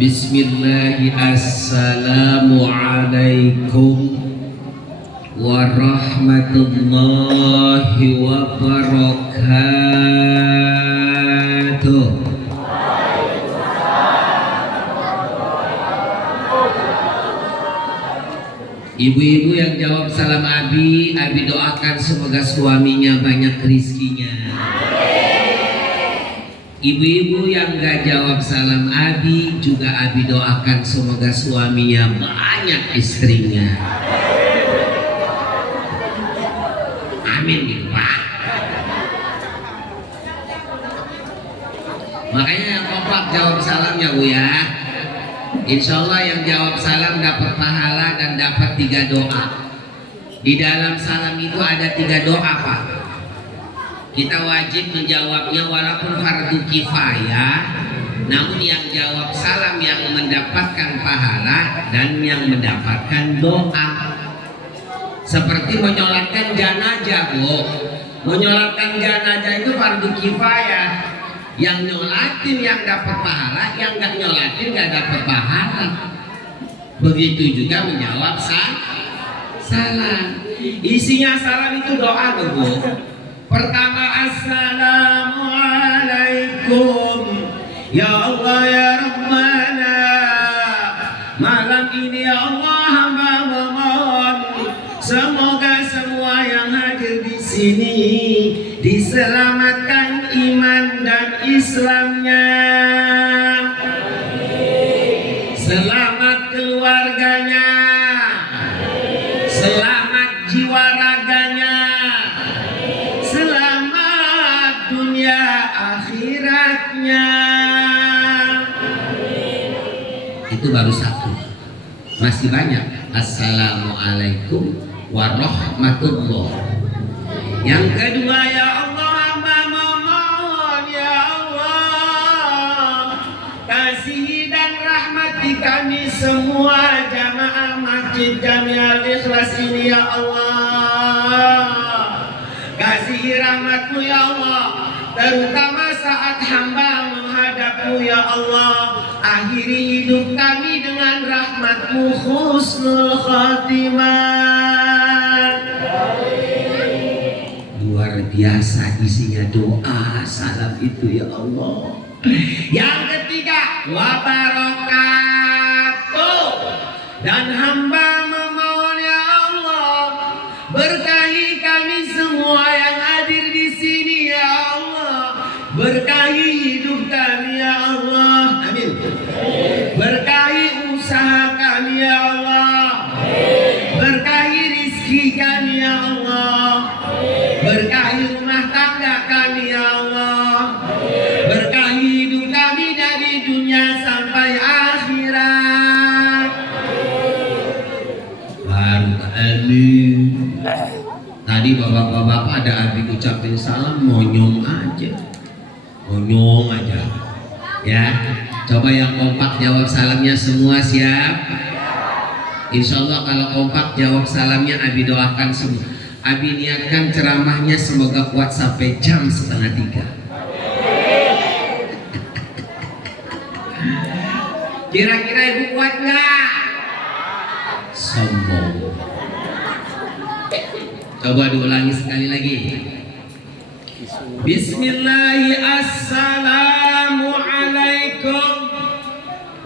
Bismillahi assalamualaikum warahmatullahi wabarakatuh. Ibu-ibu yang jawab salam Abi doakan semoga suaminya banyak rizkinya. Ibu-ibu yang gak jawab salam Abi juga Abi doakan semoga suaminya banyak istrinya. Amin gitu Pak. Makanya yang kompak jawab salam ya Bu ya. Insya Allah yang jawab salam dapat pahala dan dapat 3 doa. Di dalam salam itu ada 3 doa Pak. Kita wajib menjawabnya walaupun fardu kifayah, namun yang jawab salam yang mendapatkan pahala dan yang mendapatkan doa. Seperti menyolatkan jenazah Bu. Menyolatkan jenazah itu fardu kifayah. Yang nyolatin yang dapat pahala, yang nggak nyolatin nggak dapat pahala. Begitu juga menjawab salam. Isinya salam itu doa Bu. Pertama, assalamualaikum ya Allah ya Rabbana, malam ini ya Allah hamba memohon semoga semua yang hadir di sini diselamatkan iman dan Islamnya, selamat keluarganya, selamat jiwa raganya, dunia akhiratnya. Itu baru 1. Masih banyak. Assalamualaikum warahmatullahi. Yang kedua, ya Allah hamba memohon ya Allah kasih dan rahmati kami semua jamaah Masjid Jami'al Ikhlas ini ya Allah. Kasih rahmat-Mu ya Allah, terutama saat hamba menghadap-Mu ya Allah. Akhiri hidup kami dengan rahmat-Mu, husnul khatimah. Luar biasa isinya doa salam itu ya Allah. Yang ketiga, wa barakatuh. Dan hamba memohon ya Allah, berkahi kami semua yang hadir di sini ya Allah. Berkahi hidup kami ya Allah. Amin. Berkahi usaha kami ya Allah. Berkahi rizki kami ya Allah. Berkahi rumah tangga kami ya Allah. Berkahi hidup kami dari dunia sampai akhirat. Amin. Tadi bapak-bapak ada Abi ucapin salam monyong aja ya. Coba yang kompak jawab salamnya semua siap. Insya Allah kalau kompak jawab salamnya Abi doakan semua. Abi niatkan ceramahnya semoga kuat sampai jam 2:30. Kira-kira ibu kuat nggak? Sombong. Coba diulangi sekali lagi. Bismillahirrahmanirrahim. Assalamualaikum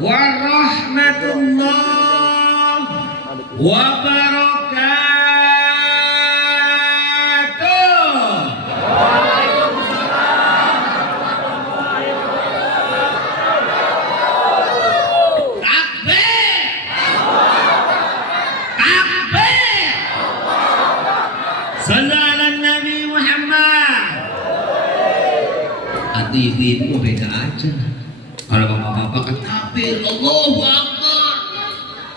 warahmatullahi wabarakatuh. Ibu-ibu beda aja. Kalau bapak-bapak kan takbir, Allahu Akbar.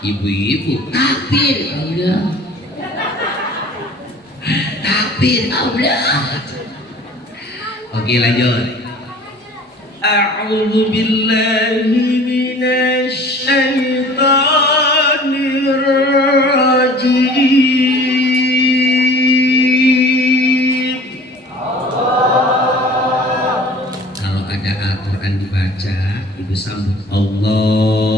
Ibu-ibu takbir, Allah. Takbir, Allah. Oke lanjut. A'udzu billahi minasy syaithanir rajim. Ibu sambut Allah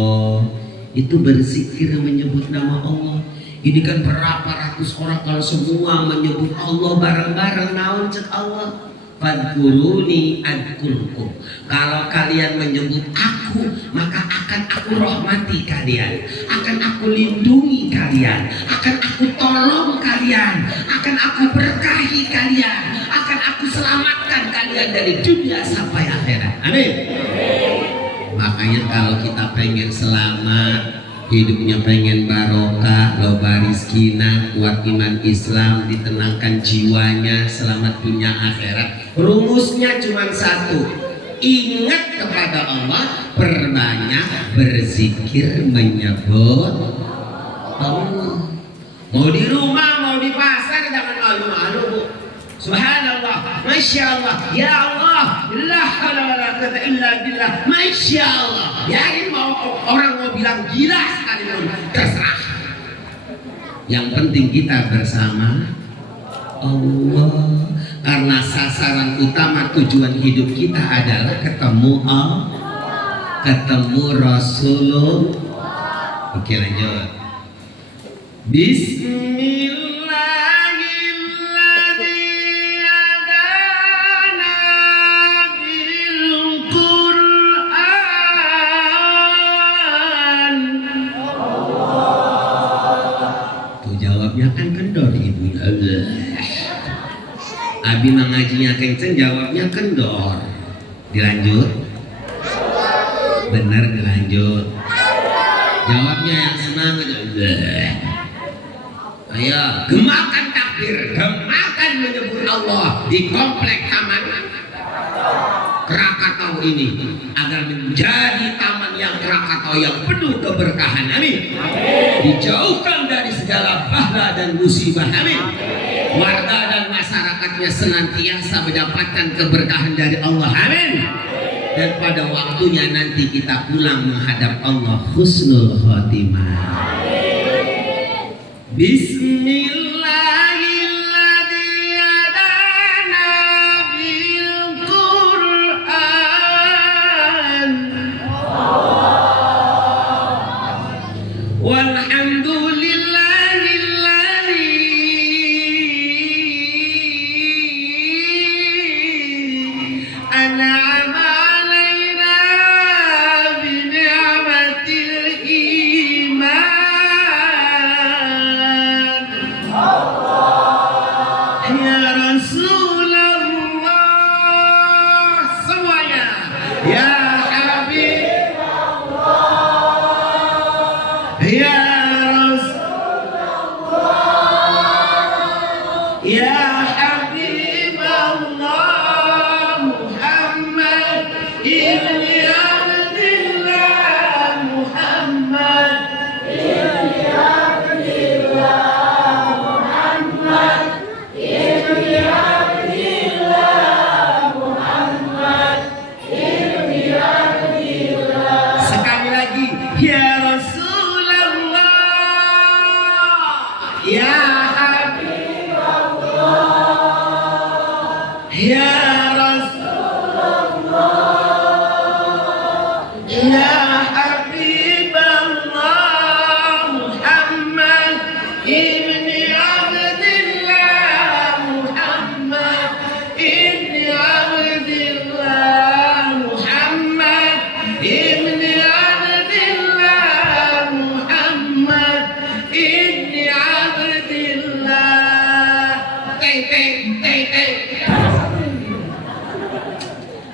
itu berzikir menyebut nama Allah. Ini kan berapa ratus orang kalau semua menyebut Allah bareng-bareng, naon cek Allah. Fadkuruni adkurkum. Kalau kalian menyebut aku, maka akan aku rahmati kalian, akan aku lindungi kalian, akan aku tolong kalian, akan aku berkahi kalian, akan aku selamatkan kalian dari dunia sampai akhirat. Amin. Makanya kalau kita pengen selamat, hidupnya pengen barokah, loba rizkina, kuat iman Islam, ditenangkan jiwanya, selamat dunia akhirat, rumusnya cuma satu: ingat kepada Allah, perbanyak berzikir menyebut Allah. Mau di rumah, mau di pasar, jangan malu-malu, Bu. Subhanallah, Masya Allah, Ya Allah, la haula wala quwwata illa billah, Masya Allah. Ya, mau orang mau bilang gila sekalipun, terserah. Yang penting kita bersama Allah, karena sasaran utama tujuan hidup kita adalah ketemu Allah, ketemu Rasulullah. Oke, lanjut. Bismillah. Kan kendor ibu Allah. Abi mengajinya kenceng, jawabnya kendor. Dilanjut. Benar, dilanjut. Jawabnya yang senang aja. Ayo, gemakan takbir, gemakan menyebut Allah di komplek Taman Krakatau ini agar menjadi taman yang Krakatau yang penuh keberkahan. Amin. Dijauhkan dari segala bahaya dan musibah. Amin. Warga dan masyarakatnya senantiasa mendapatkan keberkahan dari Allah. Amin. Dan pada waktunya nanti kita pulang menghadap Allah husnul khotimah. Bismillah.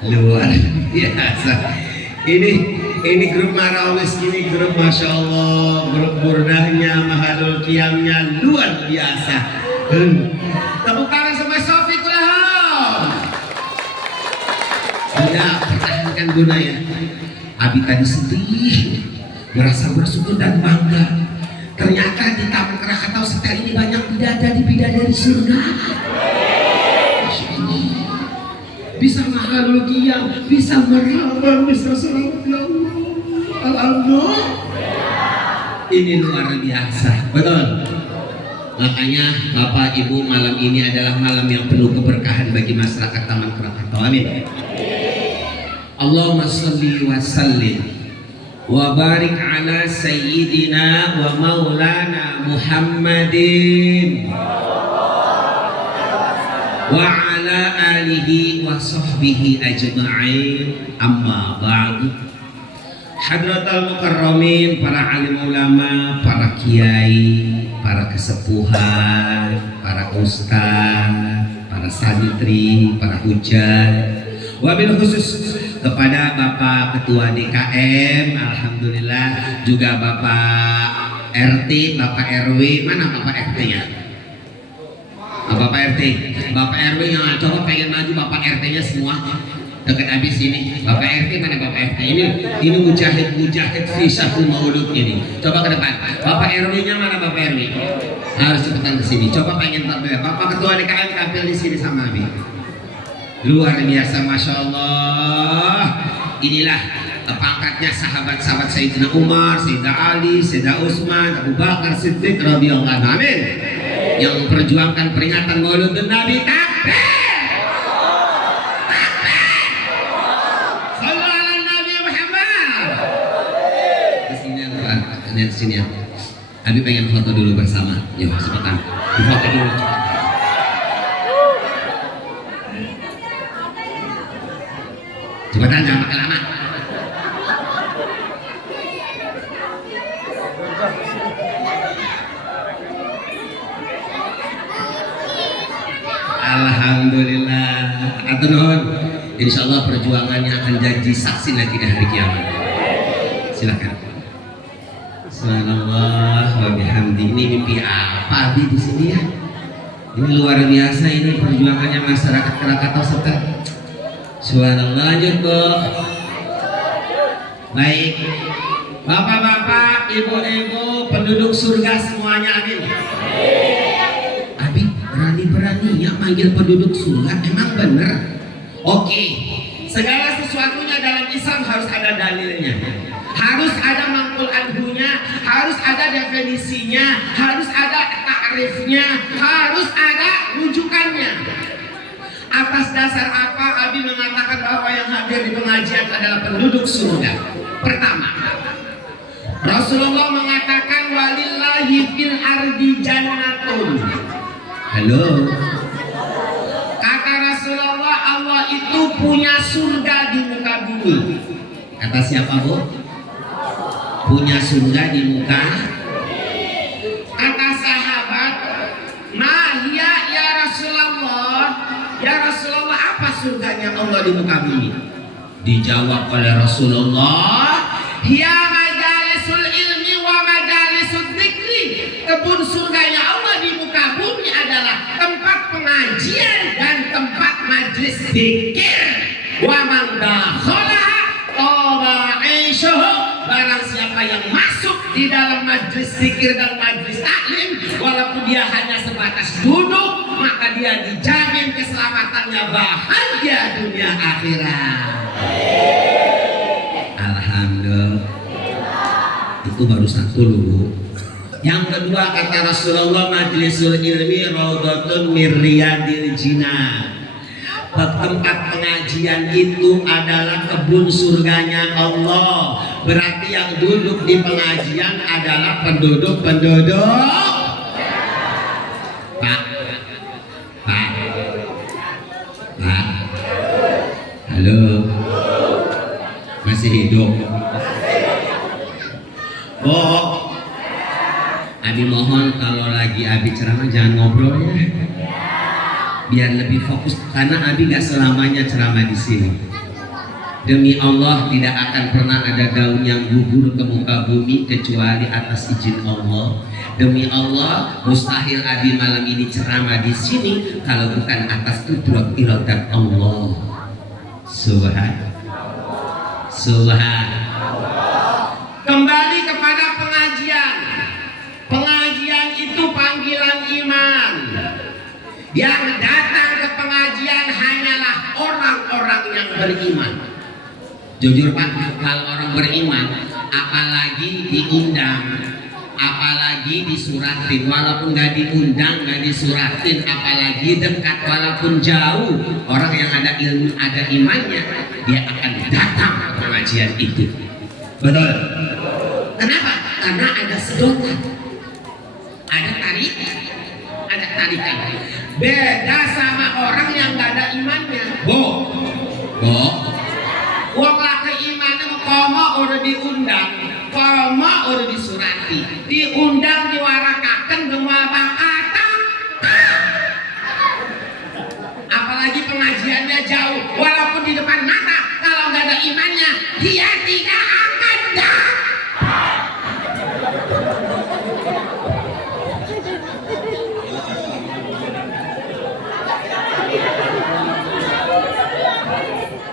Luar biasa. Ini grup Marawis, ini grup Masya Allah, grup burdahnya, Mahadul Qiyamnya luar biasa. Tepuk tangan sama Sofi Kulahom. Ya, pertahankan gunanya. Abi tadi sedih, merasa bersyukur dan bangga. Ternyata di Taman Krakatau setel ini banyak bidadari surga. Bisa Mahadul Qiyam, bisa meraba, bisa selamat ya Allah. Alhamdulillah. Ini luar biasa, betul. Makanya Bapak Ibu, malam ini adalah malam yang penuh keberkahan bagi masyarakat Taman Krakatau. Amin. Allahumma sholli wa sallim wa barik ala sayyidina wa maulana Muhammadin wa ala alihi wa sahbihi ajma'in, amma ba'du. Hadratal mukarramin, para alim ulama, para kiai, para kesepuhan, para ustaz, para santri, para hujat, wabil khusus kepada Bapak Ketua DKM, alhamdulillah, juga Bapak RT, Bapak RW, mana Bapak RT-nya? Bapak RT, Bapak RW yang coba pengen maju, Bapak RT-nya semua dekat habis ini. Bapak RT mana Bapak RT? Ini mujahid fisahul maulud ini. Coba ke depan. Bapak RW-nya mana Bapak RW? Harus cepetan ke sini. Coba pengen tampil. Bapak Ketua DKM tampil di sini sama Abi. Luar biasa, masya Allah. Inilah pangkatnya sahabat-sahabat Sayyidina Umar, Sayyidina Ali, Sayyidina Utsman, Abu Bakar Siddiq radhiyallahu anhu. Amin. Yang memperjuangkan peringatan Maulid Nabi. Takbir! Takbir! Sallallahu ala Nabi Muhammad. Kesini, sini ya. Abi pengen foto dulu bersama. Yuk, cepetan. Di foto dulu. Cepetan, jangan pakai lama. Alhamdulillah, atur nuhun. Insyaallah perjuangannya akan jadi saksi nanti di hari kiamat. Silakan. Subhanallah wa bihamdi. Ini mimpi apa Abi di sini ya? Ini luar biasa, ini perjuangannya masyarakat Krakatau Setek. Subhanallah, lanjut Bu. Baik, bapak-bapak, ibu-ibu, penduduk surga semuanya, amin. Abi berani-beraninya manggil penduduk surga, emang bener? Oke, segala sesuatunya dalam Islam harus ada dalilnya, harus ada mangkul anhunya, harus ada definisinya, harus ada takrifnya, harus ada rujukannya. Atas dasar apa Abi mengatakan bahwa yang hadir di pengajian adalah penduduk surga? Pertama, Rasulullah mengatakan walillahi fil ardi jannatun. Halo. Kata Rasulullah, Allah itu punya surga di muka bumi. Kata siapa Bu? Punya surga di muka. Kata sahabat, "Mahya ya Rasulullah." Ya Rasulullah, apa surganya Allah di muka bumi? Dijawab oleh Rasulullah, "Ya majalisul ilmi wa majalisul dzikri." Kebun surganya Allah di muka bumi adalah tempat pengajian dan tempat majlis dzikir. Wa man dakhalaha taba aishuhu. Barang siapa yang masuk di dalam majlis zikir dan majlis taklim, walaupun dia hanya sebatas duduk, maka dia dijamin keselamatannya, bahagia dunia akhirat. Alhamdulillah. Itu baru satu loh. Yang kedua, kata Rasulullah, majlisul ilmi raudhatun min riyadil jinan. Tempat pengajian itu adalah kebun surganya Allah. Berarti yang duduk di pengajian adalah penduduk-penduduk. Pak, halo, masih hidup? Abi mohon kalau lagi Abi ceramah jangan ngobrol ya, biar lebih fokus, karena Abi gak selamanya ceramah di sini. Demi Allah tidak akan pernah ada daun yang gugur ke muka bumi kecuali atas izin Allah. Demi Allah mustahil Abi malam ini ceramah di sini kalau bukan atas kudrat iradat Allah. Subhan. Kembali kepada pengajian. Pengajian itu panggilan iman. Yang datang ke pengajian hanyalah orang-orang yang beriman. Jujur Pak, kalau orang beriman, apalagi diundang, apalagi disuratin, walaupun nggak diundang, nggak disuratin, apalagi dekat, walaupun jauh, orang yang ada ilmu, ada imannya, dia akan datang ke pengajian itu. Betul. Kenapa? Karena ada sedotan, ada tarik, ada tarikan. Beda sama orang yang gak ada imannya. Wong laki imannya komo udah diundang, komo udah disurati, diundang diwarakaken gemwa bakata. Apalagi pengajiannya jauh, walaupun di depan mata, kalau nggak ada imannya, dia tidak akan datang.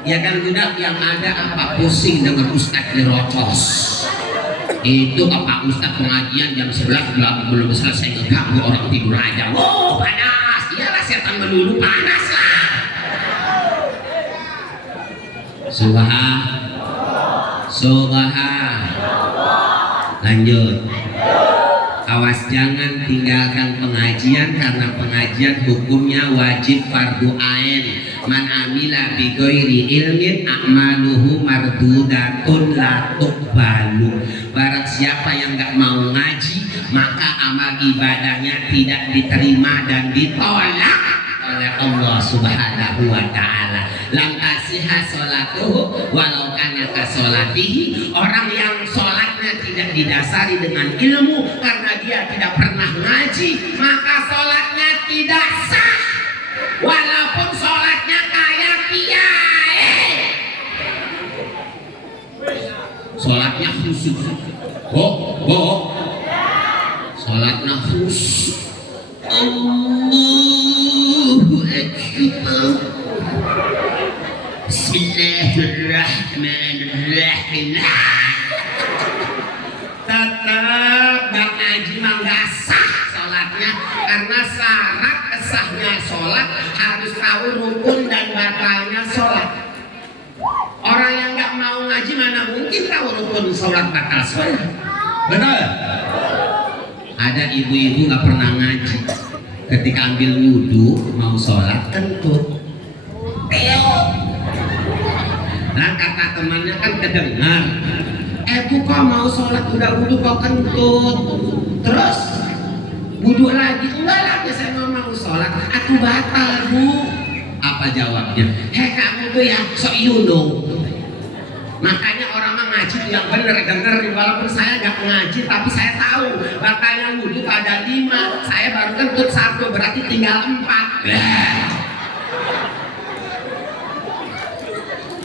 Ya kan budak, yang ada apa pusing dengan ustadz dirocos. Itu apa ustadz pengajian jam 11 belum selesai ngeganggu orang tidur aja. Wow, panas. Iyalah setan melulu panas lah. Subhan. Lanjut. Awas jangan tinggalkan pengajian, karena pengajian hukumnya wajib fardu ain. Man amila bi ghairi ilmin a'maluhu mardudatun la tuqbalu. Barang siapa yang enggak mau ngaji, maka amal ibadahnya tidak diterima dan ditolak oleh Allah Subhanahu wa taala. Lam tasihha sholatuhu walau kana ka sholatihi. Orang yang sholatnya tidak didasari dengan ilmu karena dia tidak pernah ngaji, maka sholatnya tidak sah. Walaupun sholatnya kayak kiai, sholatnya khusyuk. Sholatnya khusyuk. Allahu Akbar. Bismillahirrahmanirrahim. Tetap gak ngaji mah gak sah sholatnya, karena syarat kesahnya sholat harus tahu rukun dan batalnya sholat. Orang yang gak mau ngaji mana mungkin tahu rukun sholat batal sholat. Benar? Ada ibu-ibu gak pernah ngaji, ketika ambil wudhu mau sholat kentut. Nah kata temannya kan kedengar, bu kok mau sholat udah wudhu kok kentut, terus wudhu lagi. Enggak lagi, saya mau sholat, aku batal bu. Apa jawabnya? Kamu tuh ya sok yuno. Makanya orang mah ngaji yang bener, denger. Walaupun saya gak ngaji, tapi saya tahu batalnya wudhu ada 5, saya baru kentut 1, berarti tinggal 4.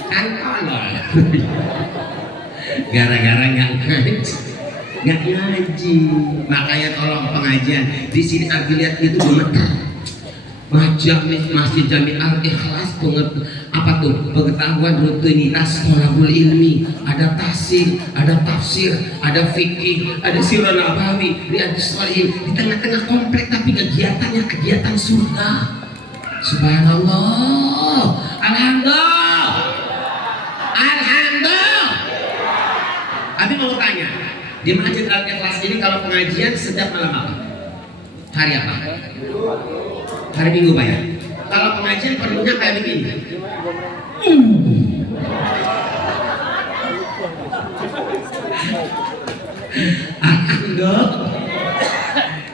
Kan kolol. Gara-gara nggak ngaji. Makanya tolong pengajian di sini lihat itu gemetar. Masjid Jami Al-Ikhlas apa tuh? Pengetahuan rutinitas thalabul ilmi, ada tafsir, ada fikih, ada sirah nabawi, riyadhus shalihin, di tengah-tengah komplek tapi kegiatannya kegiatan surga. Subhanallah. Alhamdulillah. Abi mau tanya, di Masjid Al-Ikhlas ini kalau pengajian setiap malam apa? Hari apa? Hari Minggu Pak ya? Kalau pengajian perlunya kayak begini. Alhamdulillah.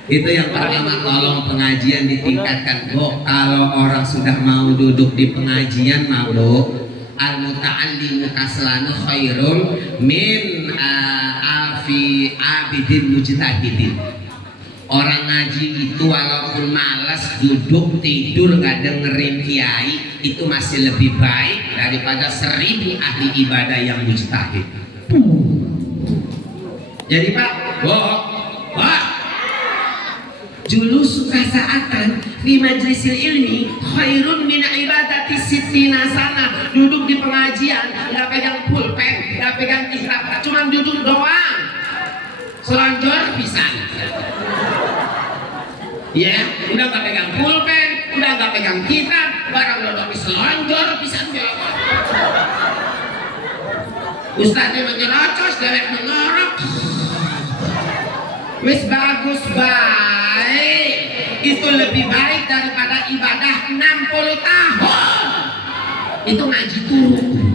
Itu yang pertama, tolong pengajian ditingkatkan. Kalau orang sudah mau duduk di pengajian, mabuk, al-muta'allimu kaslanu khairum min alfi abidin mujtahidin. Orang ngaji itu walaupun malas duduk tidur gak dengerin kiai, itu masih lebih baik daripada 1000 ahli ibadah yang mujtahid. Jadi Pak, julus kasaatan di majlisil ilmi khairun min ibadati sittina sana. Duduk di pengajian nggak pegang pulpen, nggak pegang kitab, cuma duduk doang, selonjor pisan. Ya, udah nggak pegang pulpen, udah nggak pegang kitab, barang duduk selonjor pisan. Ustaznya menyerocos, dewek mengorok. Wis bagus baik, itu lebih baik daripada ibadah 60 tahun. Itu ngaji turun.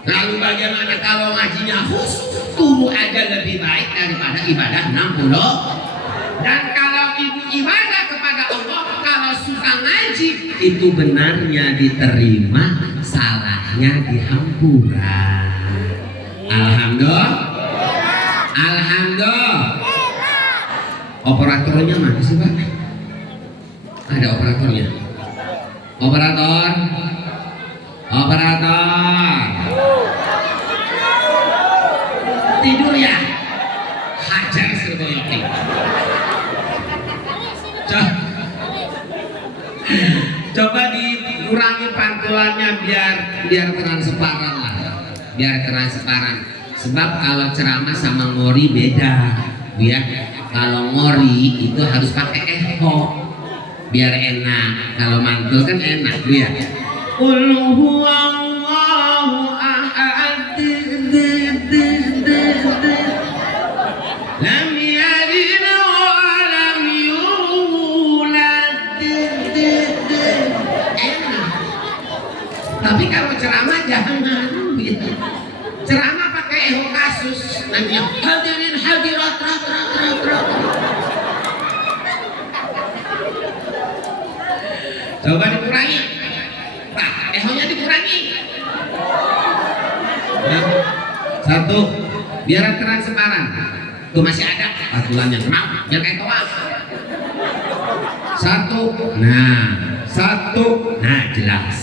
Lalu bagaimana kalau ngajinya khusyuk? Tunggu aja lebih baik daripada ibadah 60. Dan kalau ibu ibadah kepada Allah, kalau suka ngaji, itu benarnya diterima, salahnya dihampura. Alhamdulillah. Alhamdulillah. Operatornya mana sih Pak? Ada operatornya. Operator. Operator. Tidur ya? Hajar serboyoki. Coba dikurangi pantulannya biar transparan lah. Biar transparan. Sebab kalau ceramah sama ngori beda. Ya. Kalau ngori itu harus pakai echo. Biar enak. Kalau mantul kan enak ya. Qul huwallahu ahad. Lam yalid wa lam yulad. Enak. Tapi kalau ceramah jangan. Ceramah pakai eho kasus. Nanti hadirin hadirat rat. Coba dikurangi. Pak, ehonya dikurangi. Nah, satu, biar transparan. Tuh masih ada pantulannya. Kenapa? Biar kayak toa. Satu, nah jelas.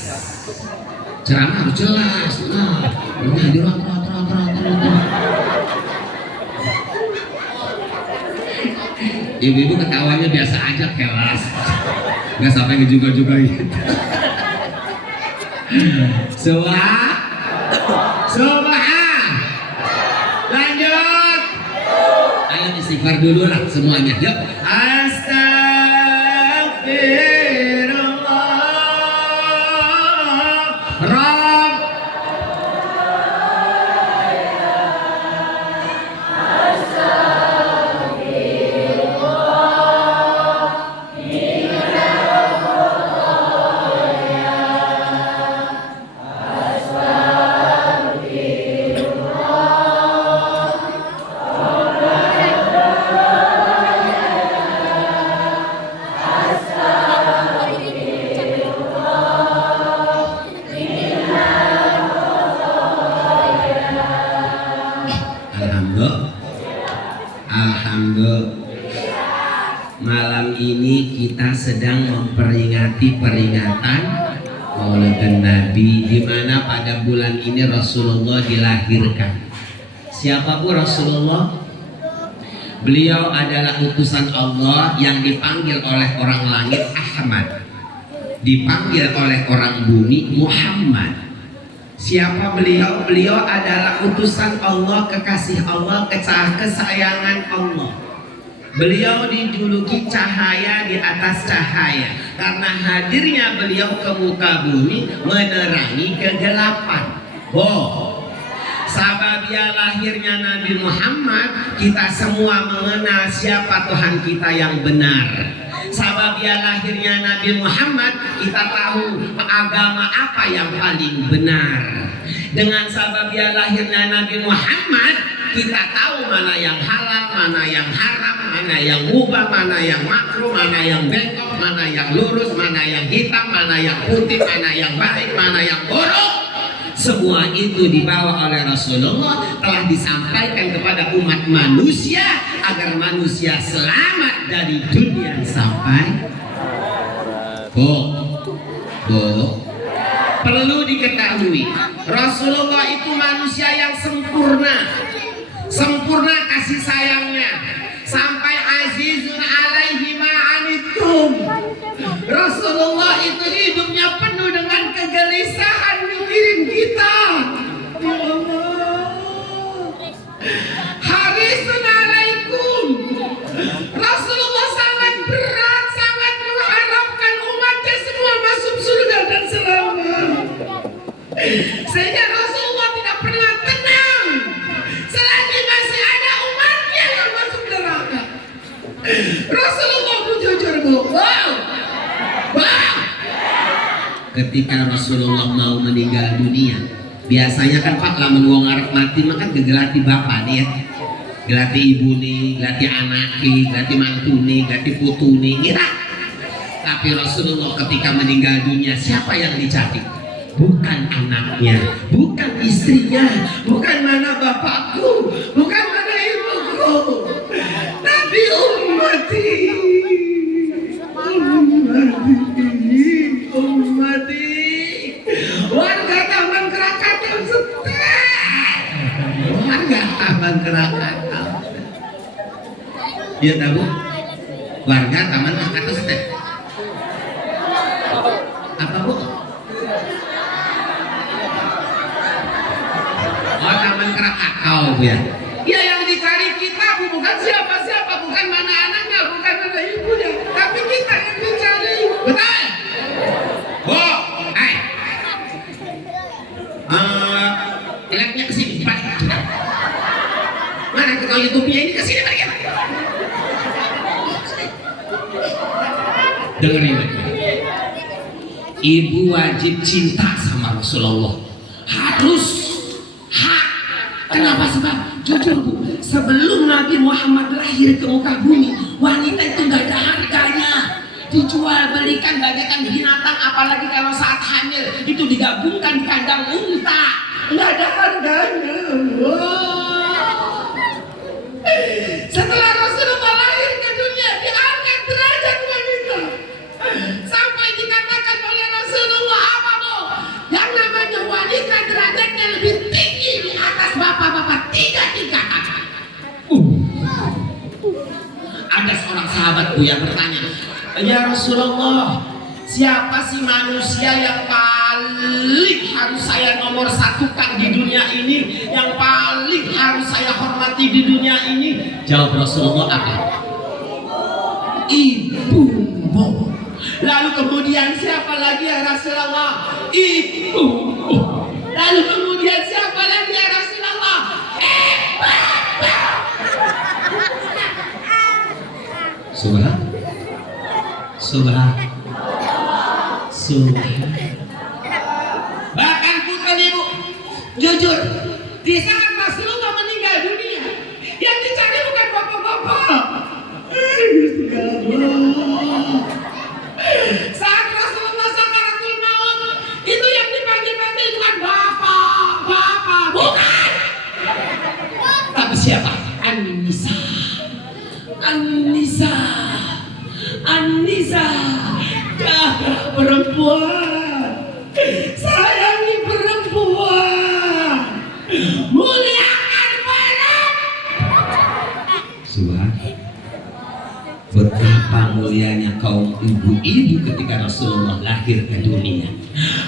Ceramah harus jelas. Nah, ini hadirat rat. Ibu-ibu ketawanya biasa aja, kelas. Nggak sampai ngejuga-juga gitu. Subhan. Lanjut. Ayo istighfar dulu lah semuanya. Yuk. Astagfirullah. Rabb. Malam ini kita sedang memperingati peringatan Maulidun Nabi, di mana pada bulan ini Rasulullah dilahirkan. Siapa Bu Rasulullah? Beliau adalah utusan Allah yang dipanggil oleh orang langit Ahmad, dipanggil oleh orang bumi Muhammad. Siapa beliau? Beliau adalah utusan Allah, kekasih Allah, kesayangan Allah. Beliau dijuluki cahaya di atas cahaya karena hadirnya beliau ke muka bumi menerangi kegelapan. Sababia lahirnya Nabi Muhammad, kita semua mengenal siapa Tuhan kita yang benar. Sababia lahirnya Nabi Muhammad, kita tahu agama apa yang paling benar. Dengan sababia lahirnya Nabi Muhammad, kita tahu mana yang halal, mana yang haram, mana yang mubah, mana yang makruh, mana yang bengkok, mana yang lurus, mana yang hitam, mana yang putih, mana yang baik, mana yang buruk. Semua itu dibawa oleh Rasulullah, telah disampaikan kepada umat manusia agar manusia selamat dari dunia sampai. Perlu diketahui, Rasulullah itu manusia yang sempurna kasih sayangnya, sampai azizun alaihi ma'anitum. Rasulullah itu hidupnya penuh dengan kegelisahan mikirin kita. Ya Allah, harisun alaikum. Rasulullah sangat berat, sangat mengharapkan umatnya semua masuk surga dan selamat. Sehingga Rasulullah tidak pernah tenang selagi masih ada umatnya yang masuk neraka. Rasulullah jujur Bu. Ketika Rasulullah mau meninggal dunia, Biasanya kan Pak lamun wong arep mati mah kan gegelati bapak nih ya. Gelati ibu nih, gelati anak nih, gelati mantu nih, gelati putu nih, gitu. Tapi Rasulullah ketika meninggal dunia, siapa yang dicari? Bukan anaknya, bukan istrinya, bukan mana bapakku, bukan mana ibuku, tapi ummati, ummati, warga Taman Krakatau setel, warga Taman Krakatau. Dia tahu warga Taman Krakatau setel. Apa Bu? Oh, Taman Krakatau Bu ya. Ya yang dicari kita Bu, bukan siapa-siapa, bukan mana anaknya, bukan mana ibunya, tapi kita yang dicari. Betul? Bu, hai. Lihatnya ke sini, balik. Mana tukang YouTube-nya ini ke sini balik. Dengerin baik-baik. Ibu wajib cinta sama Rasulullah. Harus hak. Kenapa? Sebab jujur Bu, sebelum Nabi Muhammad lahir ke muka bumi, wanita itu gak ada harganya. Dijual belikan bagaikan binatang, apalagi kalau saat hamil itu digabungkan di kandang unta. Gak ada harganya. Wow. Setelah Rasulullah lahir ke dunia, diangkat derajat wanita. Sampai dikatakan oleh Rasulullah apa Bu? Yang namanya wanita derajatnya lebih tinggi di atas bapak-bapak tiga tingkatan. Ada seorang sahabat Bu yang bertanya, ya Rasulullah, siapa sih manusia yang paling harus saya nomor satukan di dunia ini, yang paling harus saya hormati di dunia ini? Jawab Rasulullah apa? Ibumu. Lalu kemudian siapa lagi ya Rasulullah? Ibu. Lalu kemudian siapa lagi ya Rasulullah? Ibu. Subhan. Subhan. Subhan. Bahkan bukan ibu. Jujur, di saat Rasulullah meninggal dunia, yang dicari bukan bapak-bapak. Saat Rasulullah sakaratul maut, itu yang dipanggil-panggil bukan bapak, bukan. Tapi siapa? An-Nisa. An-Nisa. An-Nisa. Jaga perempuan. Sayangi perempuan. Muliakan perempuan. Subhan. Betapa mulianya kaum ibu-ibu ketika Rasulullah lahir ke dunia.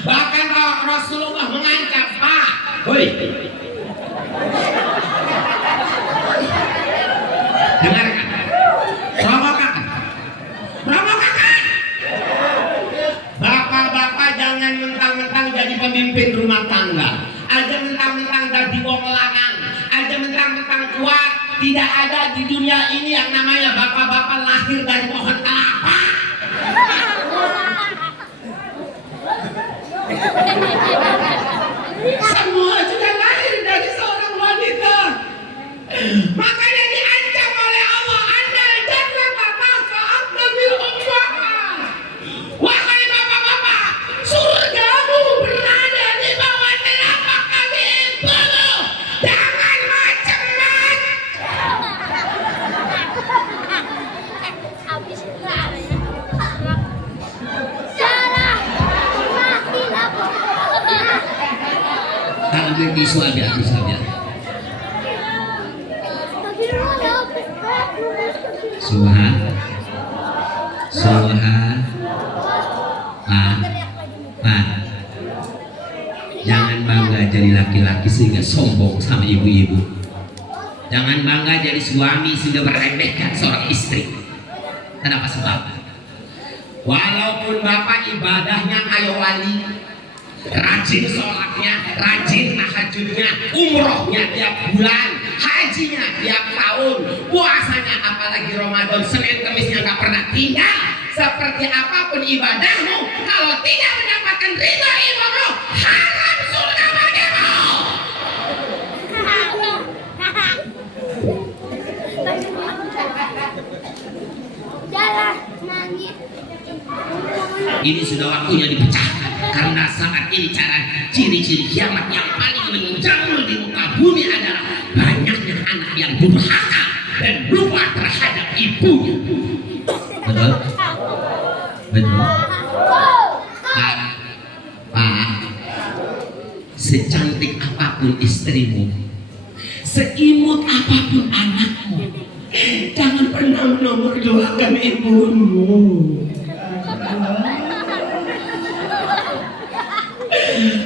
Bahkan Rasulullah mengancam, Pak, hoi, dengarkan, romokakan, bapak-bapak jangan mentang-mentang jadi pemimpin rumah tangga, aja mentang-mentang jadi wong lanang, aja mentang-mentang kuat. Tidak ada di dunia ini yang namanya bapak-bapak lahir dari pohon kelapa. Semua juga lahir dari seorang wanita. Makanya diancam oleh Allah, Anda jangan bapak ambil umpama. Wahai bapak-bapak, surgamu berada di bawah telapak kaki ibumu. Jangan macam-macam. Ambil tisu aja, tisu aja. Subhan. Subhan. Pak. Jangan bangga jadi laki-laki sehingga sombong sama ibu-ibu. Jangan bangga jadi suami sehingga meremehkan seorang istri. Kenapa sebab? Walaupun bapak ibadahnya kayak wali, rajin sholatnya, rajin tahajudnya, umrohnya tiap bulan, hajinya tiap tahun, puasanya apalagi Ramadan, Senin Kemisnya nggak pernah tinggal. Seperti apapun ibadahmu, kalau tidak mendapatkan ridha ibumu, haram surga bagimu. Ini sudah waktunya dipecahkan, karena saat ini cara ciri-ciri kiamat yang paling menjamur di muka bumi adalah banyaknya anak yang durhaka dan lupa terhadap ibunya. Betul? Betul? Pak, secantik apapun istrimu, seimut apapun anakmu, jangan pernah menomor-doakan ibumu.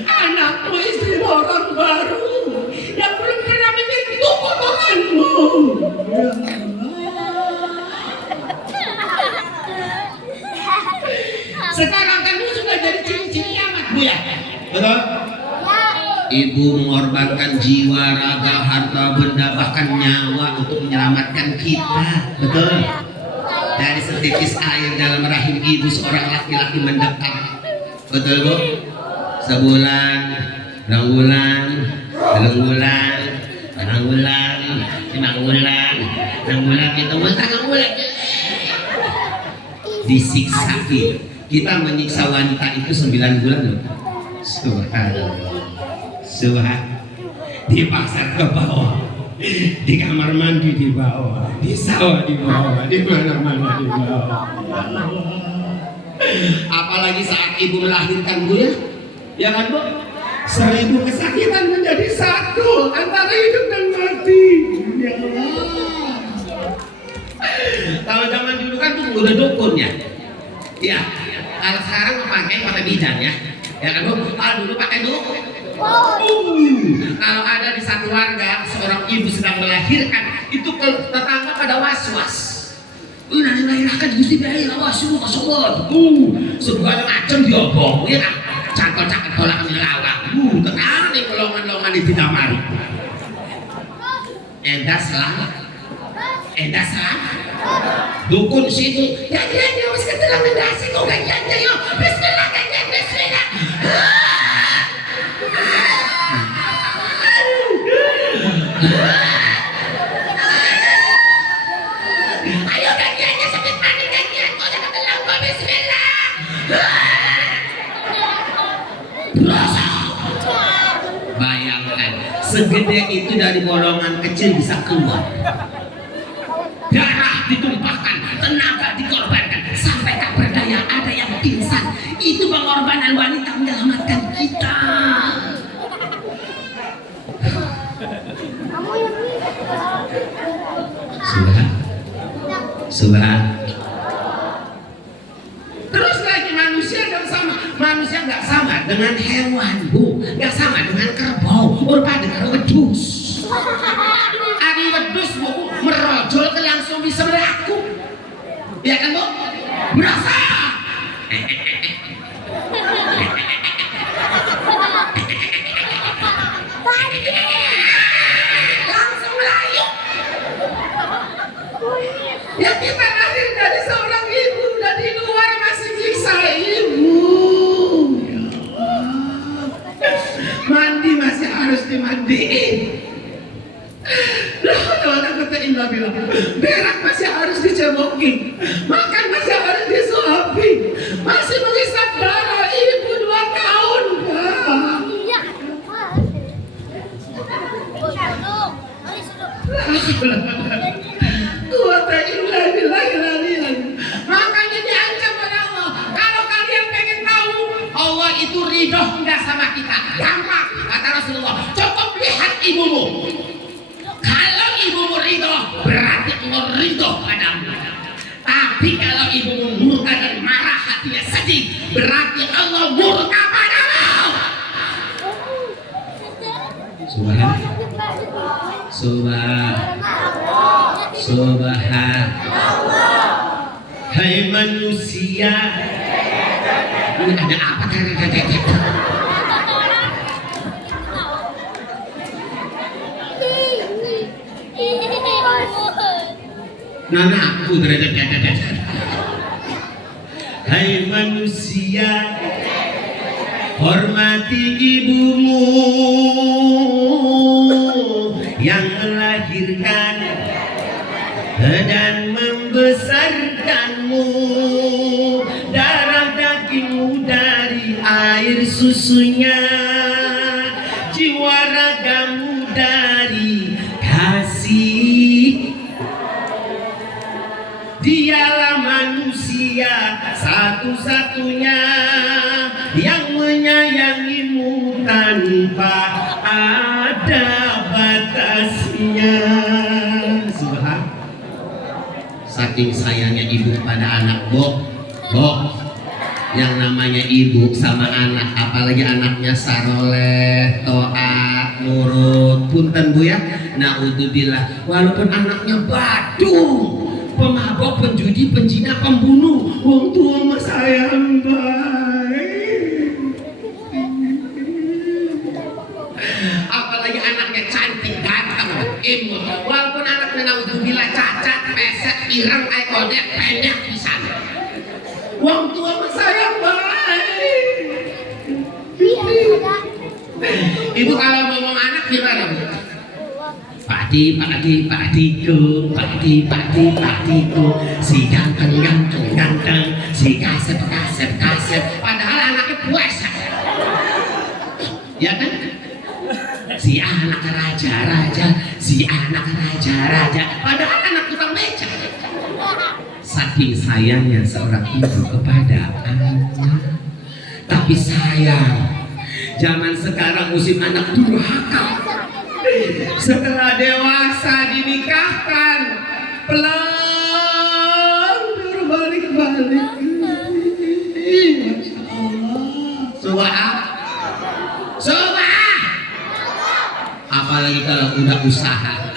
Anakmu istri orang baru yang belum pernah menyentuh potonganmu. Sekarang kamu sudah jadi ciri-ciri kiamat, Bu ya? Betul? Ibu mengorbankan jiwa, raga, harta, benda, bahkan nyawa untuk menyelamatkan kita. Betul? Dari setetes air dalam rahim ibu seorang laki-laki mendekat. Betul, Bu? Sebulan, 2 bulan, 3 bulan, 4 bulan, 5 bulan, 6 bulan, 7 bulan, 3 bulan. Disiksa kita menyiksa wanita itu 9 bulan loh. Subhanallah. Di pasar ke bawah, di kamar mandi di bawah, di sawah di bawah, di mana-mana di bawah. Apalagi saat ibu melahirkan, Bu ya? Ya kan, Bu? 1000 kesakitan menjadi satu antara hidup dan mati. Ya Allah. Kalau zaman dulu kan tuh udah dukunnya. Ya, kalau sekarang pakai bidan ya. Ya kan, Bu? Kalau dulu pakai dukun. Kalau ada di satu warga seorang ibu sedang melahirkan, itu tetangga pada was-was. Nanti melahirkan Gusti Bayi, awas lu kasebut. Segala macam diobong ya kan. Cakep-cakep tolak melawak. Tenang nih golongan-golongan di Bidamari. Endah selamat. Dukun situ. Ya wis ketelang mendasi kok ganyan yo. Bismillah. Ayo ganyannya sakit mati ganyan. Kok udah ketelang kok bismillah. Bayangkan segede itu dari bolongan kecil bisa keluar. Darah ditumpahkan, tenaga dikorbankan, sampai tak berdaya ada yang pingsan. Itu pengorbanan wanita menyelamatkan kita. Subhan. Terus lagi manusia nggak sama dengan hewan, Bu, nggak sama dengan kerbau, urpa dengan wedus. Ari wedus, Bu, merojol ke langsung bisa berlaku. Ya kan, Bu? Berasa. Langsung layu. Ya kita lahir dari seorang ibu dan di luar masih bisa ibu. Mandi masih harus dimandiin. Berak masih harus dicemokin, makan masih harus disuapin, masih mengisap darah ibu 2 tahun, Pak. Makanya diancam oleh Allah. Kalau kalian pengen tahu Allah itu ridho enggak sama kita, gampang kata Rasulullah, cukup lihat ibumu. Kalau ibumu ridho, berarti Allah ridho padamu. Tapi kalau ibumu murka dan marah, hatinya sedih, berarti Allah murka padamu. Subhan. Hai manusia. Ini ada apa? Nana aku derajat. Hai manusia, hormati ibumu yang melahirkan dan membesarkanmu. susunya, jiwa ragamu dari kasih. Dialah manusia satu-satunya yang menyayangimu tanpa ada batasnya. Subhan. Saking sayangnya ibu pada anak, Bok. Yang namanya ibu sama anak, apalagi anaknya saroleh, toat, nurut, punten Bu ya. Naudzubillah, walaupun anaknya badung, pemabok, penjudi, penjina, pembunuh, wong tua mah sayang baik. Apalagi anaknya cantik, ganteng, imut, walaupun anaknya naudzubillah cacat, pesek, ireng, kodek, pendek pisan, wong tua mah sayang baik. Ibu kalau ngomong anak gimana Bu? Pakdiku, si ganteng, si kasep. Padahal anaknya puasa, ya kan? Si anak raja, padahal anak tukang beca. Saking sayangnya seorang ibu kepada anaknya. Tapi sayang, zaman sekarang musim anak durhaka. Setelah dewasa dinikahkan, pelan berbalik-balik. Masya Allah. Subhan. Apalagi kalau udah usaha.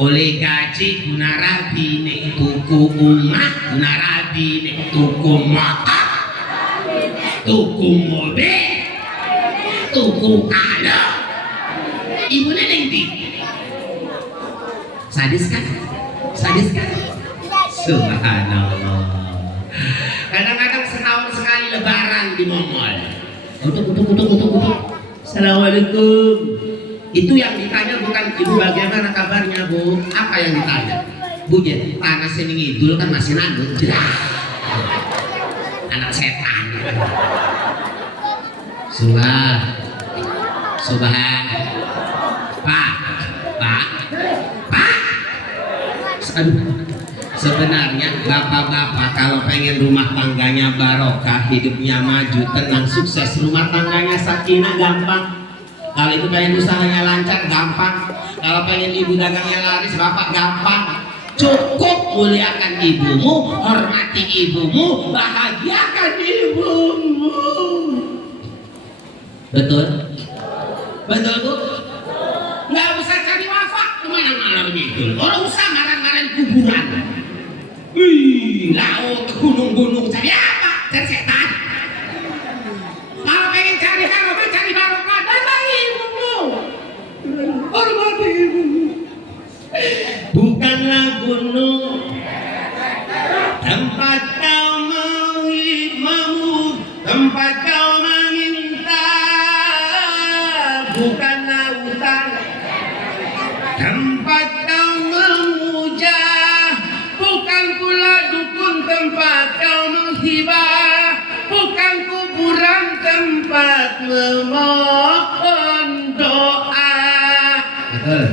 Oleh gaji guna rabi nek tuku umah, guna rabi nek tuku motor, tuku mobil, tuku kado. Ibunya nanti sadis kan? Subhanallah. Kadang-kadang setahun sekali lebaran di mall. Utuk. Assalamualaikum. Itu yang ditanya bukan ibu bagaimana kabarnya Bu. Apa yang ditanya? Bu ya, panas ini ngidul kan masih nandut. Anak setan. Subhan. Pak. Aduh. Sebenarnya bapak-bapak kalau pengen rumah tangganya barokah, hidupnya maju, tenang, sukses, rumah tangganya sakinah gampang. Kalau itu pengen usahanya lancar gampang. Kalau pengen ibu dagangnya laris, bapak gampang. Cukup muliakan ibumu, hormati ibumu, bahagiakan ibumu. Betul Bu? Nggak usah cari wafat kemana-mana begitu. Orang usah marah-marahin kuburan. Wih, laut, gunung-gunung, cari apa? Cari setan. Kalau pengen cari barokah, cari barokah. Hormati ibumu. Hormati ibumu. Bukanlah gunung tempat kau mau, tempat kau meminta. Bukanlah hutan tempat kau memuja. Bukan pula dukun tempat kau menghibah. Bukan kuburan tempat memohon doa. Betul.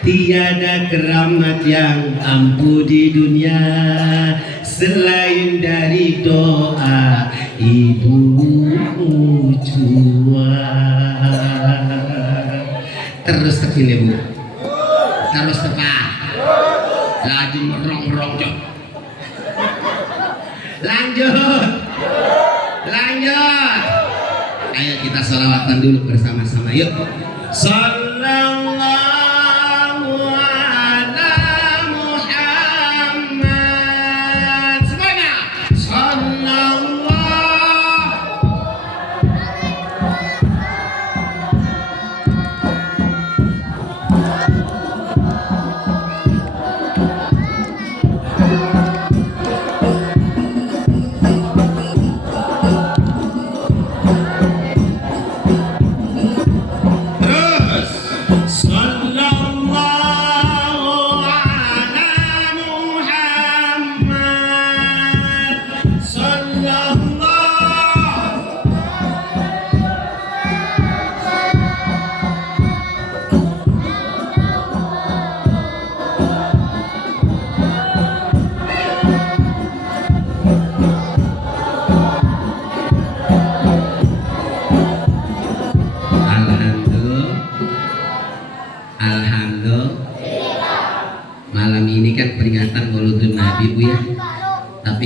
Tiada keramat yang ampuh di dunia selain dari doa ibumu jua. Terus kecil Bu. Terus tepat. Lagi merong-rong Jok. Lanjut. Ayo kita sholawatan dulu bersama-sama yuk. Sallallahu ala Muhammad. Semuanya. Sallallahu. Terus.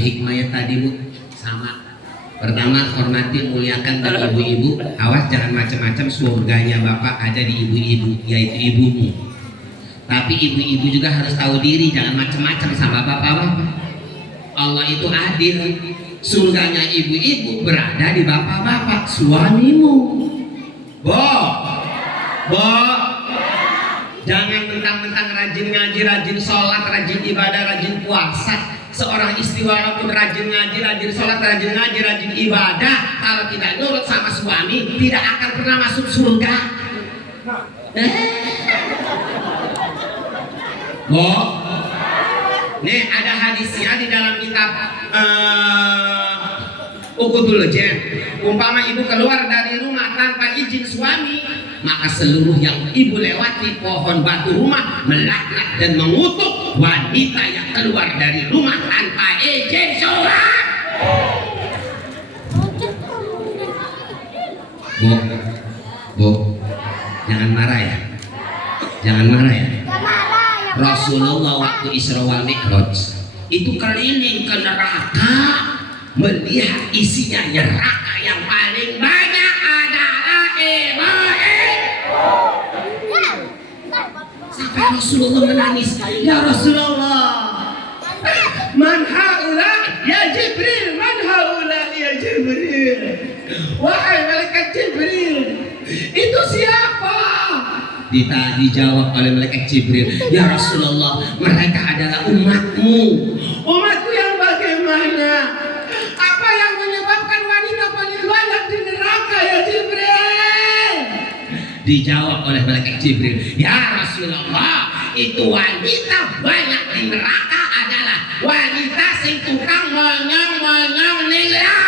hikmahnya tadi Bu sama. Pertama, hormati muliakan dan ibu-ibu. Awas jangan macam-macam, surganya Bapak ada di ibu-ibu, yaitu ibumu. Tapi ibu-ibu juga harus tahu diri, jangan macam-macam sama bapak-bapak. Allah itu adil. Surganya ibu-ibu berada di bapak-bapak, suamimu. Bo, jangan mentang-mentang rajin ngaji, rajin sholat, rajin ibadah, rajin puasa. Seorang istri walaupun rajin ngaji, rajin sholat, rajin ngaji, rajin ibadah, kalau tidak nurut sama suami, tidak akan pernah masuk surga. Bo, nih ada hadisnya di dalam kitab Uqudul Jen. Umpama ibu keluar dari rumah tanpa izin suami, maka seluruh yang ibu lewati pohon batu rumah melaknat dan mengutuk wanita yang keluar dari rumah tanpa izin suami. Bu, jangan marah ya, jangan marah ya. Rasulullah waktu Isra wal Mi'raj itu keliling ke neraka, melihat isinya neraka yang paling banyak adalah ibu-ibu. Sampai Rasulullah menangis, ya Rasulullah, man haula ya Jibril, man haula ya Jibril. Wahai malaikat Jibril, itu siapa? Dijawab oleh malaikat Jibril, ya Rasulullah, mereka adalah umatmu. Umatku yang bagaimana? Apa yang menyebabkan wanita paling banyak di neraka ya Jibril? Dijawab oleh malaikat Jibril, ya Rasulullah, itu wanita banyak di neraka adalah wanita sing tukang monyong-monyong nilai.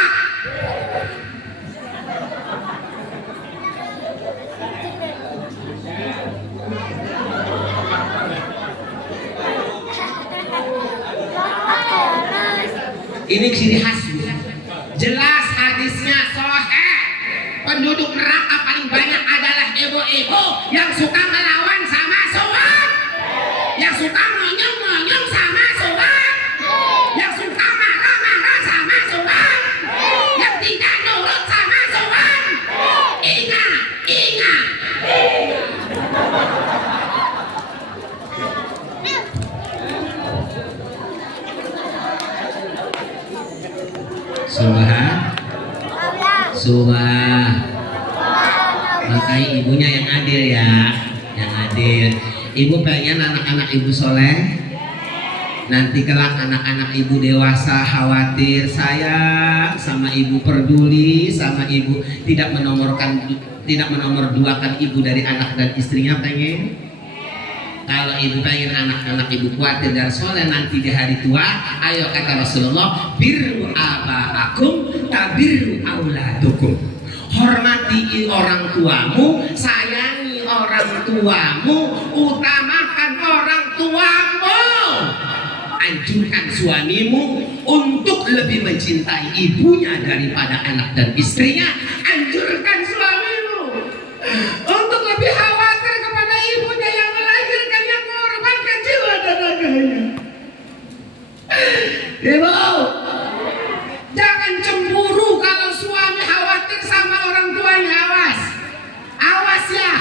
Ini ciri khas, jelas hadisnya sahih. Penduduk neraka paling banyak adalah ibu-ibu yang suka melawan sama suami, yang suka monyong-monyong sama suami, yang suka marah-marah sama suami, yang tidak nurut sama suami. Ingat. Subhan. Makanya ibunya yang adil ya, yang adil. Ibu pengen anak-anak ibu soleh. Nanti kelak anak-anak ibu dewasa khawatir sayang sama ibu, peduli sama ibu, tidak menomorduakan ibu dari anak dan istrinya. Pengen? Kalau ibu pengen anak-anak ibu khawatir dan soleh nanti di hari tua, ayo kata Rasulullah, birru aba'akum tabirru auladukum. Hormati orang tuamu, sayangi orang tuamu, utamakan orang tuamu. Anjurkan suamimu untuk lebih mencintai ibunya daripada anak dan istrinya. Anjurkan suamimu untuk lebih khawatir kepada ibunya yang melahirkan, yang mengorbankan jiwa dan raganya. Ibu, jangan cemburu kalau suami khawatir sama orang tuanya. Awas ya.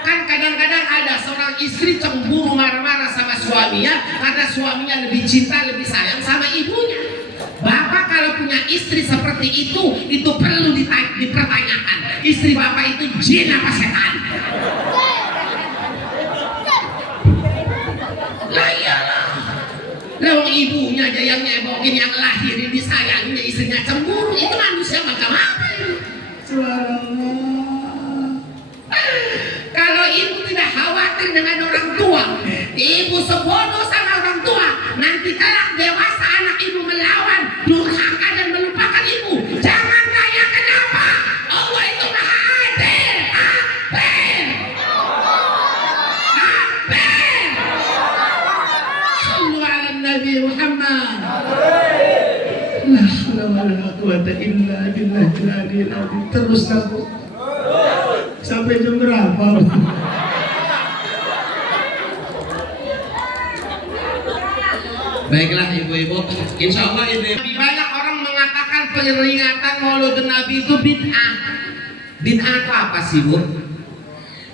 Kan kadang-kadang ada seorang istri cemburu, marah-marah sama suaminya karena suaminya lebih cinta, lebih sayang sama ibunya. Bapak kalau punya istri seperti itu perlu dipertanyakan. Istri bapak itu jin apa setan? Lah iyalah. Lalu ibunya aja yang nyebokin, yang lahirin, disayanginya, istrinya cemburu. Itu manusia macam apa ini? Kalau ibu tidak khawatir dengan orang tua, ibu sebodoh sama orang tua, nanti kelak dewasa anak ibu melawan, durhaka dan melupakan ibu. Jangan tanya kenapa. Allah itu maha adil. Adil. Sallu ala Nabi Muhammad. La haula wala quwwata illa billahil aliyil azim. Terus aku sampai jam berapa? Baiklah ibu ibu-ibu. Insya Allah ibu. Banyak orang mengatakan peringatan Maulidun Nabi itu bid'ah. Bid'ah itu apa sih bu?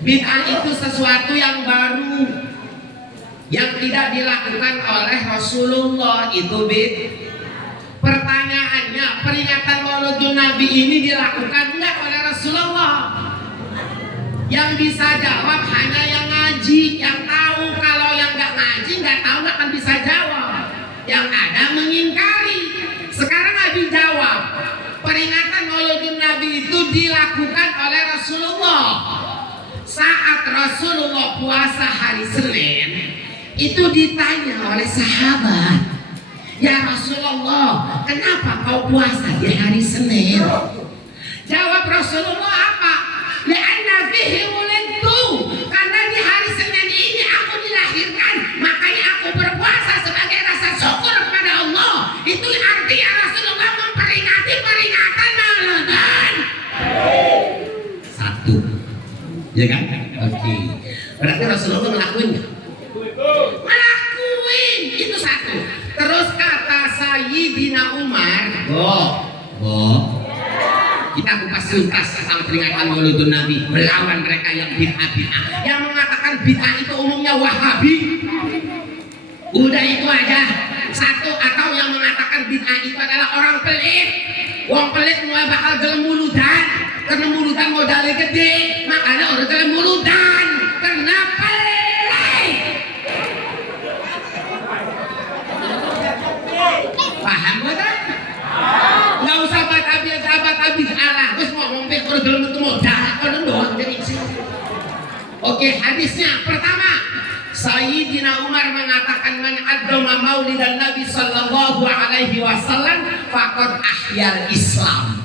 Bid'ah itu sesuatu yang baru, yang tidak dilakukan oleh Rasulullah, itu bid'ah. Pertanyaannya, peringatan Maulidun Nabi ini dilakukan enggak oleh Rasulullah? Yang bisa jawab hanya yang ngaji, yang tahu. Kalau yang nggak ngaji, nggak tahu, nggak akan bisa jawab. Yang ada mengingkari. Sekarang Nabi jawab, peringatan Maulidun Nabi itu dilakukan oleh Rasulullah. Saat Rasulullah puasa hari Senin, itu ditanya oleh sahabat, ya Rasulullah, kenapa kau puasa di hari Senin? Jawab Rasulullah apa? Li'anna fihi wulidtu, karena di hari Senin ini aku dilahirkan, makanya aku berpuasa sebagai rasa syukur kepada Allah. Itu artinya Rasulullah memperingati peringatan Maulidun. Satu, ya kan? Oke. Berarti Rasulullah melakukan nggak? Melakuin, itu satu. Terus kata Sayyidina Umar, kita kupas tuntas tentang peringatan Maulidun Nabi, melawan mereka yang bid'ah. Yang mengatakan bid'ah itu umumnya Wahabi. Udah itu aja. Satu, atau yang mengatakan bid'ah itu adalah orang pelit. Wong pelit mulai bakal gelem muludan. Karena muludan modalnya gede, makanya orang gelem muludan. Karena pelit. Paham gak? Nggak usah baca habis Allah. Terus ngomong kalau dalam itu mau jahat kan doang jadi sih. Oke, hadisnya pertama, Sayyidina Umar mengatakan man adzama maulidan Nabi sallallahu alaihi wasallam faqad ahyal Islam.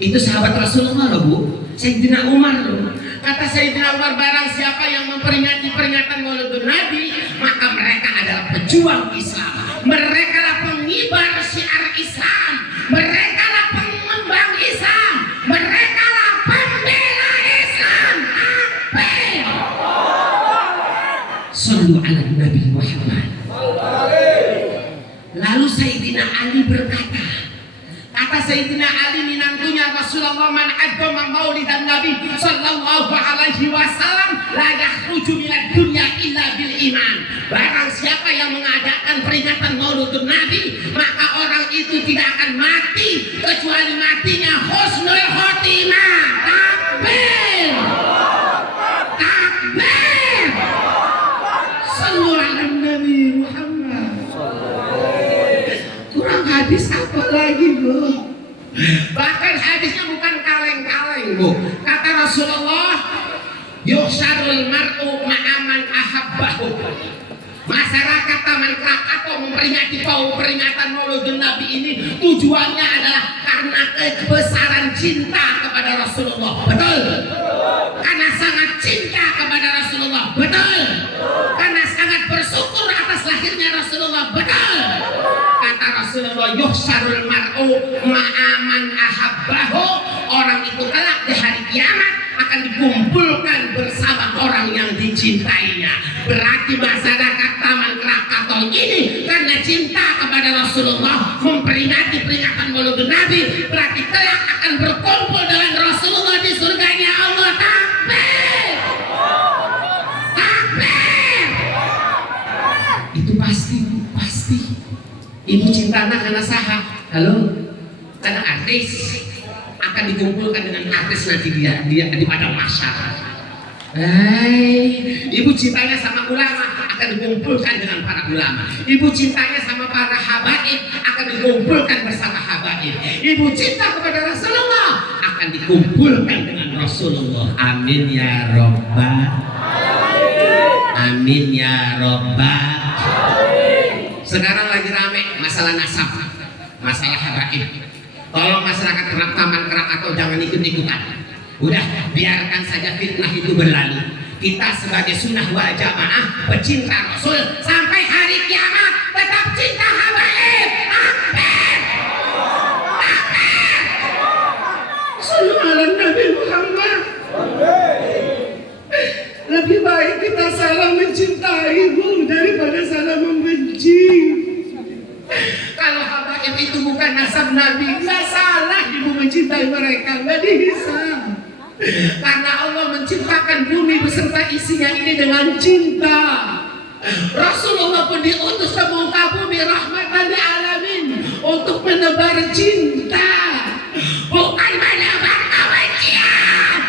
Itu sahabat Rasulullah loh bu, Sayyidina Umar loh. Kata Sayyidina Umar, barang siapa yang memperingati peringatan Maulidun Nabi, maka mereka adalah pejuang Islam. Mereka lah pengibar syiar Islam. Mereka lah pengembang Islam. Mereka lah pembela Islam. Amin. Sallu ala Nabi Muhammad. Lalu Sayyidina Ali berkata, kata Sayyidina Ali minantunya Rasulullah, man adzama maulidan Nabi sallallahu alaihi wasallam la yakhruju minad dunya illa bil iman. Barang siapa yang mengadakan peringatan Maulidun Nabi, maka orang itu tidak akan mati kecuali matinya husnul khotimah. Takbir. Takbir. Sallu ala Nabi Muhammad. Kurang hadis apa lagi bu? Bahkan hadisnya bukan kaleng-kaleng bu. Kata Rasulullah, yuhsyarul mar'u ma'aman ahabbahu. Masyarakat Taman Krakatau memperingati peringatan Maulidun Nabi ini tujuannya adalah karena kebesaran cinta kepada Rasulullah. Betul? Karena sangat cinta kepada Rasulullah. Betul? Karena sangat bersyukur atas lahirnya Rasulullah. Betul? Kata Rasulullah, yuhsyarul mar'u ma'aman ahabbahu. Orang itu kelak di hari kiamat akan dikumpulkan bersama orang yang dicintainya. Berarti masyarakat Taman Krakatau ini karena cinta kepada Rasulullah memperingati peringatan Maulidun Nabi, berarti kelak akan berkumpul dengan Rasulullah di surganya Allah. Takbir. Takbir. Itu pasti. Ibu cintana karena saha. Halo? Karena artis akan dikumpulkan dengan artis nanti dia di padang mahsyar. Ibu cintanya sama ulama akan dikumpulkan dengan para ulama. Ibu cintanya sama para habaib akan dikumpulkan bersama habaib. Ibu cinta kepada Rasulullah akan dikumpulkan dengan Rasulullah. Amin ya Rabbal. Amin ya Rabbal. Sekarang lagi rame masalah nasab, masalah habaib. Tolong masyarakat Taman Krakatau jangan ikut-ikutan. Udah, biarkan saja fitnah itu berlalu. Kita sebagai sunnah wal jamaah, pecinta Rasul, sampai hari kiamat tetap cinta habaib. Takbir. Takbir. Sallu ala Nabi Muhammad. Lebih baik kita salah mencintai ibu daripada salah membenci. menyebutkan nasab Nabi. Nggak salah ibu mencintai mereka, nggak bisa. Karena Allah menciptakan bumi beserta isinya ini dengan cinta. Rasulullah pun diutus ke muka bumi rahmatan lil alamin untuk menebar cinta, bukan menebar kebencian.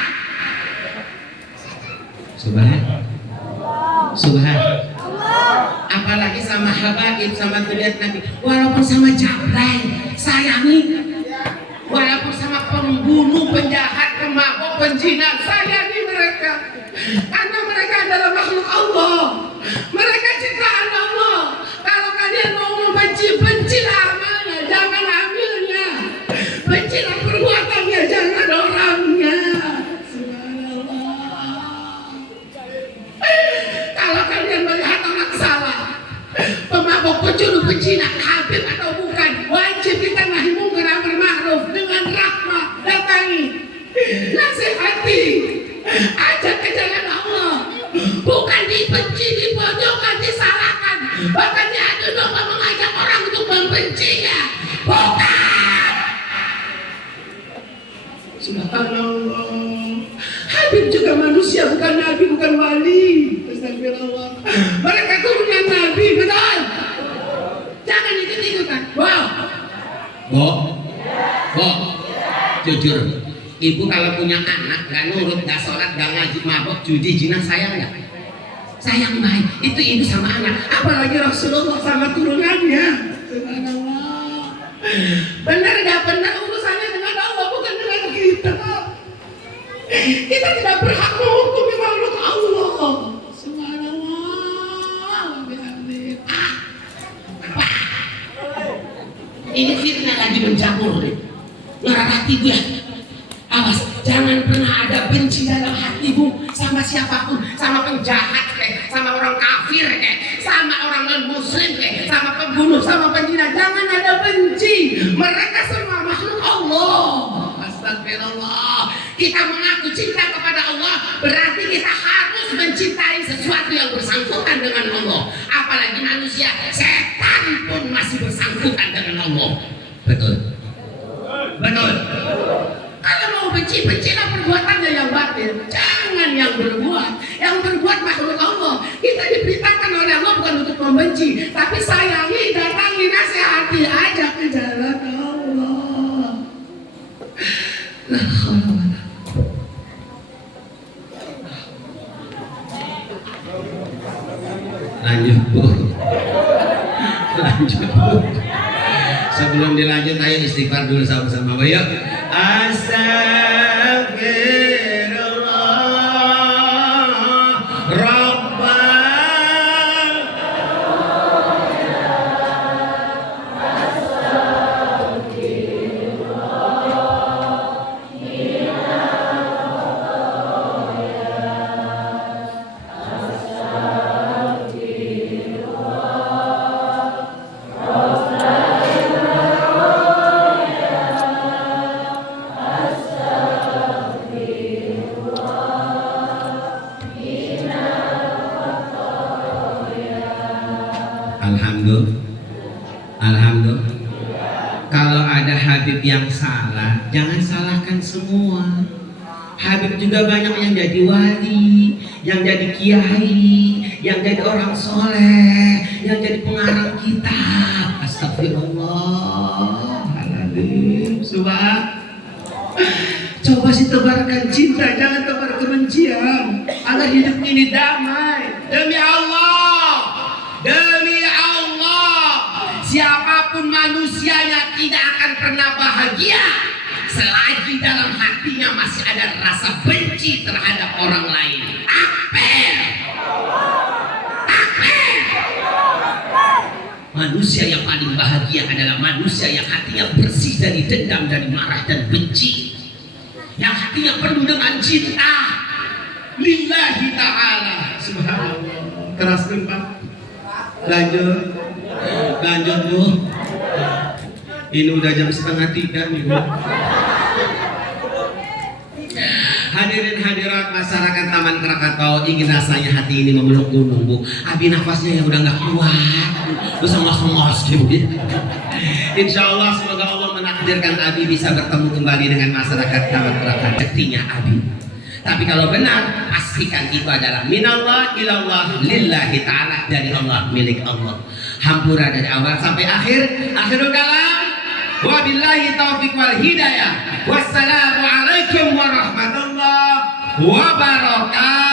Subhan. Apalagi sama habaib, sama zuriat Nabi. Walaupun sama Jablay, sayangi. Walaupun sama pembunuh, penjahat, pemabuk, penjina, sayangi mereka. Karena mereka adalah makhluk Allah. Mereka ciptaan Allah. Kalau kalian mau membenci, bencilah amalnya, jangan ambilnya. Bencilah perbuatannya, jangan orangnya. Kalau kalian melihat orang salah, pemabuk, pencuri, penzina, habib atau bukan, wajib kita nahi mungkar amar ma'ruf dengan rahmah, datangi, nasihati, ajak ke jalan Allah, bukan dibenci, dipojokkan, disalahkan, bahkan diadu domba mengajak orang untuk membencinya, bukan. Subhanallah. Habib juga manusia, bukan nabi, bukan wali. Astagfirullah. Mereka turunan nabi, betul? Jangan ikut-ikutan. Bo, jujur. Ibu kalau punya anak gak nurut, gak sholat, gak ngaji, mabok, judi, zina, sayang gak? Sayang baik. Itu ibu sama anak. Apalagi Rasulullah sama turunannya. Subhanallah. Benar gak benar urusannya dengan Allah, bukan dengan kita. Kita tidak berhak menghukumi makhluk Allah. Subhanallah. Ini fitnah lagi menjamur nih. Ngarah hatimu ya. Awas, jangan pernah ada benci dalam hatimu sama siapapun, sama penjahat kayak, sama orang kafir kayak, sama orang non-muslim kayak, sama pembunuh, sama penjina. Jangan ada benci. Mereka semua makhluk Allah. Astagfirullah. Kita mengaku cinta kepada Allah, berarti kita harus mencintai sesuatu yang bersangkutan dengan Allah. Apalagi manusia, setan pun masih bersangkutan dengan Allah. Betul. Betul. Kalau mau benci, bencilah perbuatannya yang batil, jangan yang berbuat. Yang berbuat makhluk Allah. Kita diperintahkan oleh Allah bukan untuk membenci, tapi sayangi, datangi, nasihati, ajak ke jalan Allah. Lanjut Bu. Lanjut Bu. Sebelum dilanjut, ayo istighfar dulu sama-sama. Ayo. Astagfirullah Rabbal. Alhamdulillah. Kalau ada Habib yang salah, jangan salahkan semua. Habib juga banyak yang jadi wali, yang jadi kiai, yang jadi orang soleh, yang jadi pengarang kitab. Astagfirullahaladzim. Subhan. Coba sih tebarkan cinta, jangan tebar kebencian. Agar hidup ini damai. Demi Allah, demi Allah, siapapun manusianya tidak akan pernah bahagia selagi dalam hatinya masih ada rasa benci terhadap orang lain. Takbir. Takbir. Manusia yang paling bahagia adalah manusia yang hatinya bersih dari dendam, dari marah dan benci, yang hatinya penuh dengan cinta lillahi ta'ala. Subhanallah. Teraskan Pak. Lanjut. Lanjut Bu. Ini udah jam 2:30 nih Bu. Hadirin hadirat buat masyarakat Taman Krakatau ingin rasanya hati ini memeluk gunung, Bu. Abi nafasnya yang udah nggak kuat, bisa ngos-ngos gitu ya. Insya Allah semoga Allah menakdirkan Abi bisa bertemu kembali dengan masyarakat Taman Krakatau. Artinya Abi. Tapi kalau benar, pastikan itu adalah minallah ilallah lillahi ta'ala, dari Allah, milik Allah. Hampura dari awal sampai akhir. Akhirul kalam. Wabillahi taufiq wal hidayah. Wassalamualaikum warahmatullahi wabarakatuh.